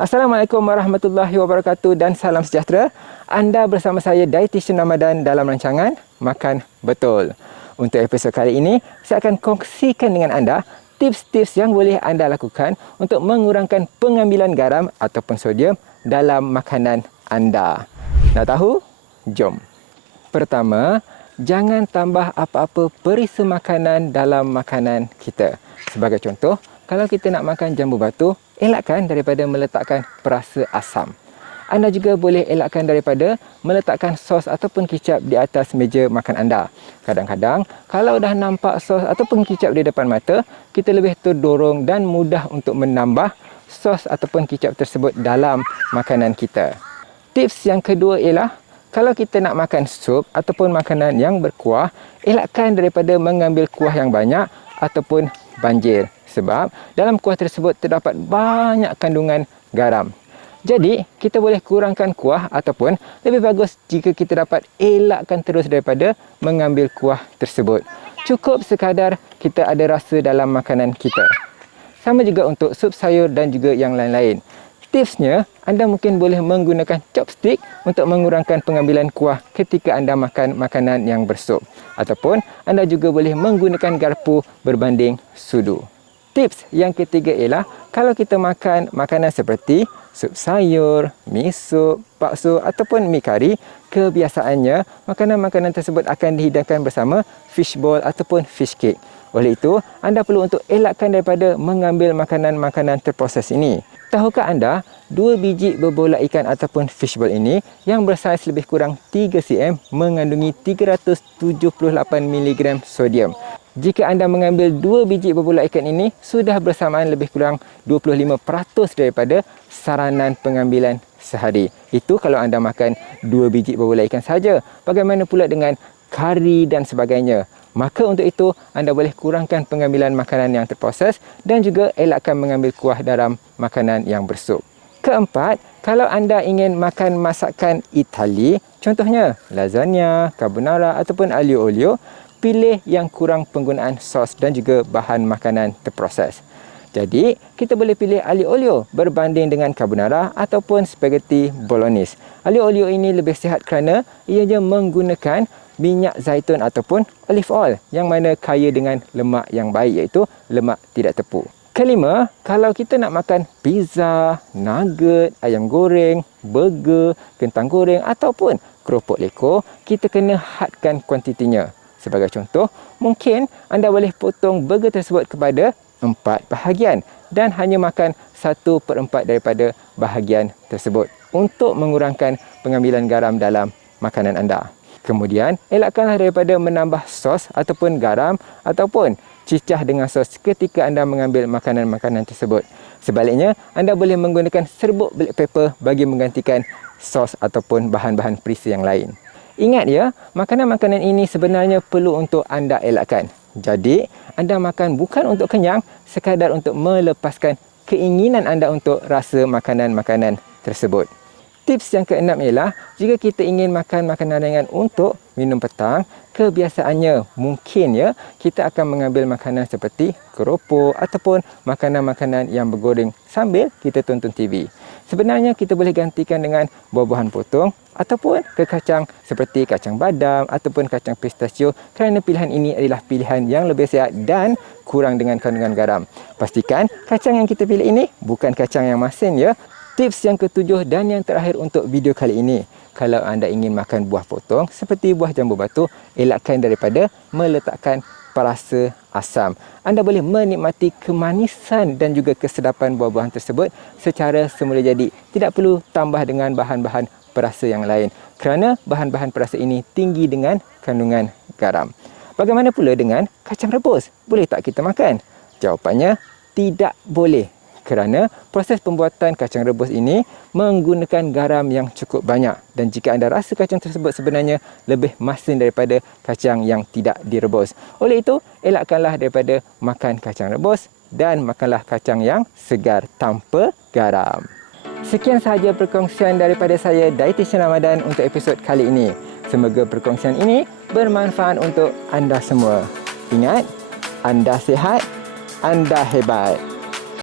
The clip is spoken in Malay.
Assalamualaikum warahmatullahi wabarakatuh dan salam sejahtera. Anda bersama saya Dietitian Ramadan dalam rancangan Makan Betul. Untuk episod kali ini, saya akan kongsikan dengan anda tips-tips yang boleh anda lakukan untuk mengurangkan pengambilan garam ataupun sodium dalam makanan anda. Nak tahu? Jom. Pertama, jangan tambah apa-apa perisa makanan dalam makanan kita. Sebagai contoh, kalau kita nak makan jambu batu, elakkan daripada meletakkan perasa asam. Anda juga boleh elakkan daripada meletakkan sos ataupun kicap di atas meja makan anda. Kadang-kadang, kalau dah nampak sos ataupun kicap di depan mata, kita lebih terdorong dan mudah untuk menambah sos ataupun kicap tersebut dalam makanan kita. Tips yang kedua ialah, kalau kita nak makan sup ataupun makanan yang berkuah, elakkan daripada mengambil kuah yang banyak ataupun banjir. Sebab dalam kuah tersebut terdapat banyak kandungan garam. Jadi, kita boleh kurangkan kuah ataupun lebih bagus jika kita dapat elakkan terus daripada mengambil kuah tersebut. Cukup sekadar kita ada rasa dalam makanan kita. Sama juga untuk sup sayur dan juga yang lain-lain. Tipsnya, anda mungkin boleh menggunakan chopstick untuk mengurangkan pengambilan kuah ketika anda makan makanan yang bersup. Ataupun anda juga boleh menggunakan garpu berbanding sudu. Tips yang ketiga ialah, kalau kita makan makanan seperti sup sayur, mi sup, bakso ataupun mi kari, kebiasaannya makanan-makanan tersebut akan dihidangkan bersama fishball ataupun fish cake. Oleh itu, anda perlu untuk elakkan daripada mengambil makanan-makanan terproses ini. Tahukah anda, 2 biji berbola ikan ataupun fishball ini yang bersaiz lebih kurang 3 cm mengandungi 378 mg sodium. Jika anda mengambil 2 biji berbola ikan ini, sudah bersamaan lebih kurang 25% daripada saranan pengambilan sehari. Itu kalau anda makan 2 biji berbola ikan saja. Bagaimana pula dengan kari dan sebagainya? Maka untuk itu, anda boleh kurangkan pengambilan makanan yang terproses dan juga elakkan mengambil kuah dalam makanan yang bersup. Keempat, kalau anda ingin makan masakan Itali, contohnya lasagna, carbonara ataupun aglio olio, pilih yang kurang penggunaan sos dan juga bahan makanan terproses. Jadi, kita boleh pilih aglio olio berbanding dengan carbonara ataupun spaghetti bolognese. Aglio olio ini lebih sihat kerana ianya menggunakan minyak zaitun ataupun olive oil yang mana kaya dengan lemak yang baik, iaitu lemak tidak tepung. Kelima, kalau kita nak makan pizza, nugget, ayam goreng, burger, kentang goreng ataupun keropok lekor, kita kena hadkan kuantitinya. Sebagai contoh, mungkin anda boleh potong burger tersebut kepada 4 bahagian dan hanya makan 1/4 daripada bahagian tersebut untuk mengurangkan pengambilan garam dalam makanan anda. Kemudian, elakkanlah daripada menambah sos ataupun garam ataupun cicah dengan sos ketika anda mengambil makanan-makanan tersebut. Sebaliknya, anda boleh menggunakan serbuk black pepper bagi menggantikan sos ataupun bahan-bahan perisa yang lain. Ingat ya, makanan-makanan ini sebenarnya perlu untuk anda elakkan. Jadi, anda makan bukan untuk kenyang, sekadar untuk melepaskan keinginan anda untuk rasa makanan-makanan tersebut. Tips yang keenam ialah, jika kita ingin makan makanan ringan untuk minum petang, kebiasaannya mungkin ya, kita akan mengambil makanan seperti keropok ataupun makanan-makanan yang bergoreng sambil kita tonton TV. Sebenarnya kita boleh gantikan dengan buah-buahan potong ataupun kacang seperti kacang badam ataupun kacang pistachio, kerana pilihan ini adalah pilihan yang lebih sihat dan kurang dengan kandungan garam. Pastikan kacang yang kita pilih ini bukan kacang yang masin ya. Tips yang ketujuh dan yang terakhir untuk video kali ini. Kalau anda ingin makan buah potong seperti buah jambu batu, elakkan daripada meletakkan perasa asam. Anda boleh menikmati kemanisan dan juga kesedapan buah-buahan tersebut secara semula jadi. Tidak perlu tambah dengan bahan-bahan perasa yang lain, kerana bahan-bahan perasa ini tinggi dengan kandungan garam. Bagaimana pula dengan kacang rebus? Boleh tak kita makan? Jawapannya, tidak boleh. Kerana proses pembuatan kacang rebus ini menggunakan garam yang cukup banyak. Dan jika anda rasa kacang tersebut sebenarnya lebih masin daripada kacang yang tidak direbus. Oleh itu, elakkanlah daripada makan kacang rebus dan makanlah kacang yang segar tanpa garam. Sekian sahaja perkongsian daripada saya, Dietitian Ramadan, untuk episod kali ini. Semoga perkongsian ini bermanfaat untuk anda semua. Ingat, anda sihat, anda hebat.